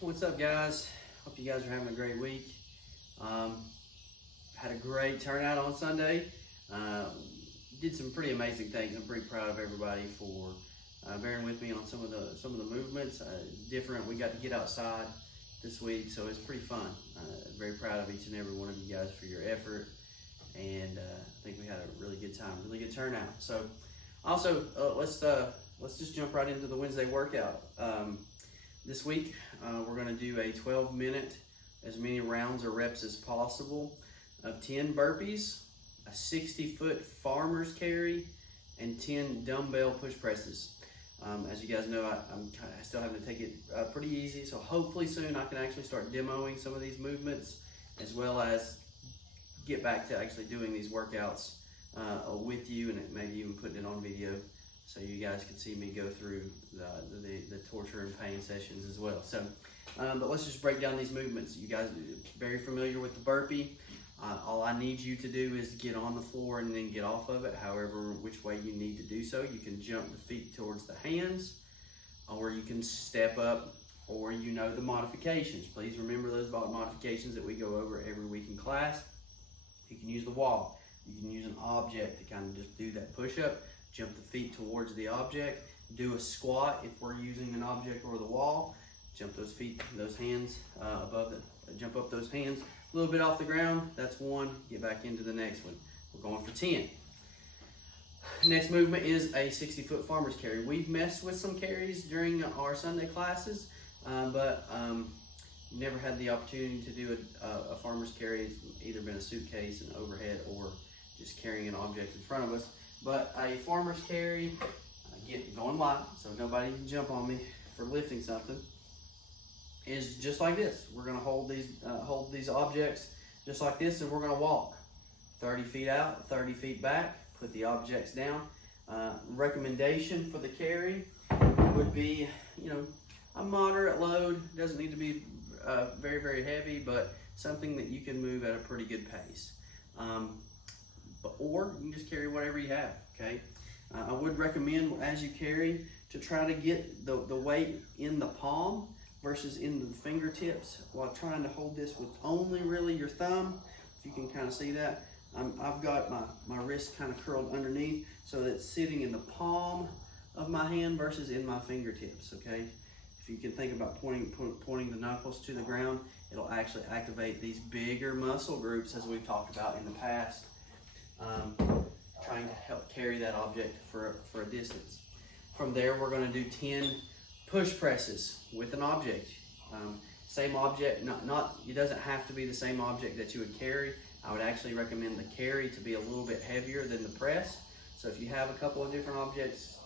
What's up, guys? Hope you guys are having a great week. Had a great turnout on Sunday. Did some pretty amazing things. I'm pretty proud of everybody for bearing with me on some of the movements. Different. We got to get outside this week, so it's pretty fun. Very proud of each and every one of you guys for your effort, and I think we had a really good time, really good turnout. So, also let's just jump right into the Wednesday workout. This week, we're going to do a 12-minute, as many rounds or reps as possible of 10 burpees, a 60-foot farmer's carry, and 10 dumbbell push presses. As you guys know, I still having to take it pretty easy, so hopefully soon I can actually start demoing some of these movements, as well as get back to actually doing these workouts with you, and maybe even putting it on video, so you guys can see me go through the torture and pain sessions as well. So, but let's just break down these movements. You guys are very familiar with the burpee. All I need you to do is get on the floor and then get off of it, however which way you need to do so. You can jump the feet towards the hands, or you can step up, or the modifications. Please remember those modifications that we go over every week in class. You can use the wall. You can use an object to kind of just do that push-up. Jump the feet towards the object, do a squat if we're using an object or the wall, jump those feet, those hands jump up those hands a little bit off the ground. That's one. Get back into the next one. We're going for 10. Next movement is a 60-foot farmer's carry. We've messed with some carries during our Sunday classes, but never had the opportunity to do a farmer's carry. It's either been a suitcase, an overhead, or just carrying an object in front of us. But a farmer's carry, going live, so nobody can jump on me for lifting something, is just like this. We're gonna hold these objects just like this, and we're gonna walk 30 feet out, 30 feet back, put the objects down. Recommendation for the carry would be, a moderate load. Doesn't need to be very, very heavy, but something that you can move at a pretty good pace. Or you can just carry whatever you have, okay? I would recommend, as you carry, to try to get the weight in the palm versus in the fingertips, while trying to hold this with only really your thumb. If you can kind of see that. I've got my wrist kind of curled underneath, so that it's sitting in the palm of my hand versus in my fingertips, okay? If you can think about pointing the knuckles to the ground, it'll actually activate these bigger muscle groups, as we've talked about in the past. Trying to help carry that object for a distance. From there, we're going to do 10 push presses with an object. Same object, it doesn't have to be the same object that you would carry. I would actually recommend the carry to be a little bit heavier than the press. So if you have a couple of different objects,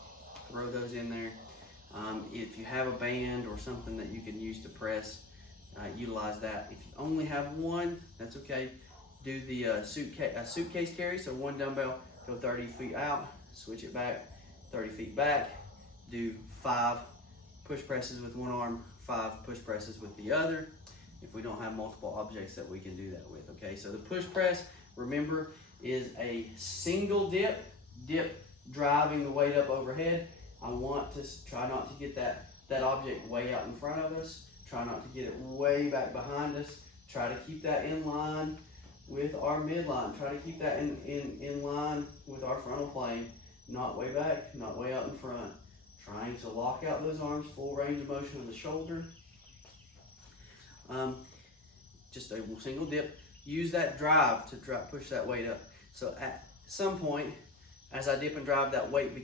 throw those in there. If you have a band or something that you can use to press, utilize that. If you only have one, that's okay. Do the suitcase carry, so one dumbbell, go 30 feet out, switch it back, 30 feet back, do 5 push presses with one arm, 5 push presses with the other, if we don't have multiple objects that we can do that with, okay? So the push press, remember, is a single dip driving the weight up overhead. I want to try not to get that object way out in front of us, try not to get it way back behind us, try to keep that in line with our midline. Try to keep that in line with our frontal plane, not way back, not way out in front. Trying to lock out those arms, full range of motion of the shoulder. Just a single dip. Use that drive to push that weight up. So at some point, as I dip and drive, that weight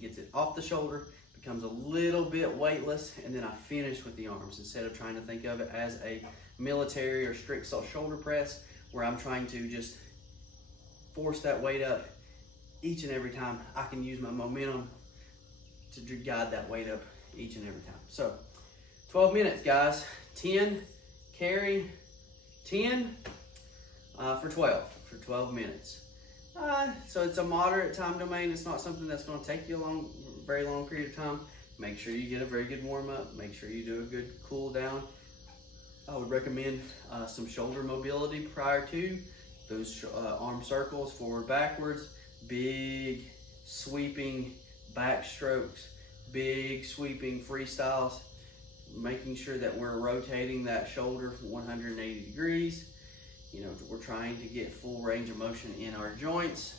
gets it off the shoulder, becomes a little bit weightless, and then I finish with the arms, instead of trying to think of it as a military or strict shoulder press, where I'm trying to just force that weight up each and every time. I can use my momentum to guide that weight up each and every time. So 12 minutes, guys. 10 carry, 10 for 12 minutes. So it's a moderate time domain. It's not something that's going to take you a very long period of time. Make sure you get a very good warm up. Make sure you do a good cool down. I would recommend some shoulder mobility prior to those arm circles, forward, backwards, big sweeping back strokes, big sweeping freestyles. making sure that we're rotating that shoulder 180 degrees. You know, we're trying to get full range of motion in our joints.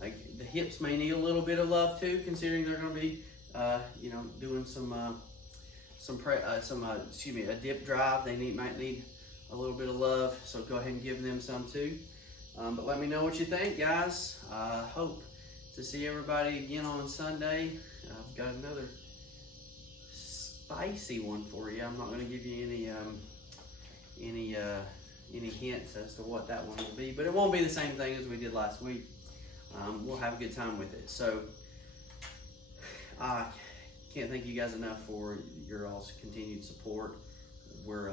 Like the hips may need a little bit of love too, considering they're going to be, you know, doing a dip drive. They might need a little bit of love, so go ahead and give them some too. But let me know what you think, guys. Hope to see everybody again on Sunday. I've got another spicy one for you. I'm not going to give you any hints as to what that one will be, but it won't be the same thing as we did last week. We'll have a good time with it. So I can't thank you guys enough for your all's continued support. We're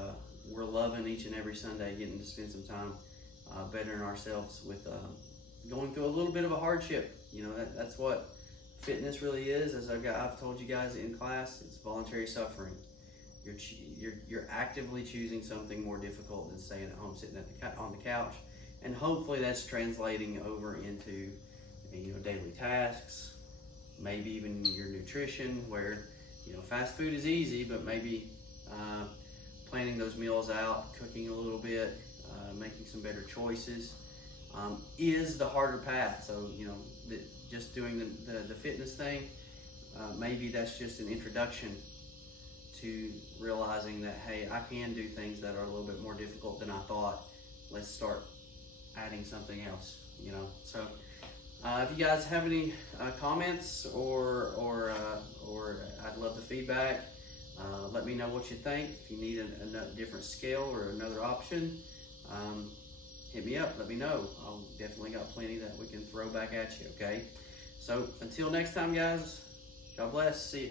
loving each and every Sunday getting to spend some time bettering ourselves with going through a little bit of a hardship. You know, that's what fitness really is. As I've told you guys in class, it's voluntary suffering. You're actively choosing something more difficult than staying at home sitting on the couch, and hopefully that's translating over into, you know, daily tasks, maybe even your nutrition, where, you know, fast food is easy, but maybe planning those meals out, cooking a little bit, making some better choices is the harder path. So, you know, just doing the fitness thing, maybe that's just an introduction to realizing that, hey, I can do things that are a little bit more difficult than I thought. Let's start adding something else, you know. So if you guys have any comments or I'd love the feedback. Let me know what you think. If you need a different scale or another option, hit me up, let me know. I'll definitely got plenty that we can throw back at you, okay? So until next time, guys, God bless, see you.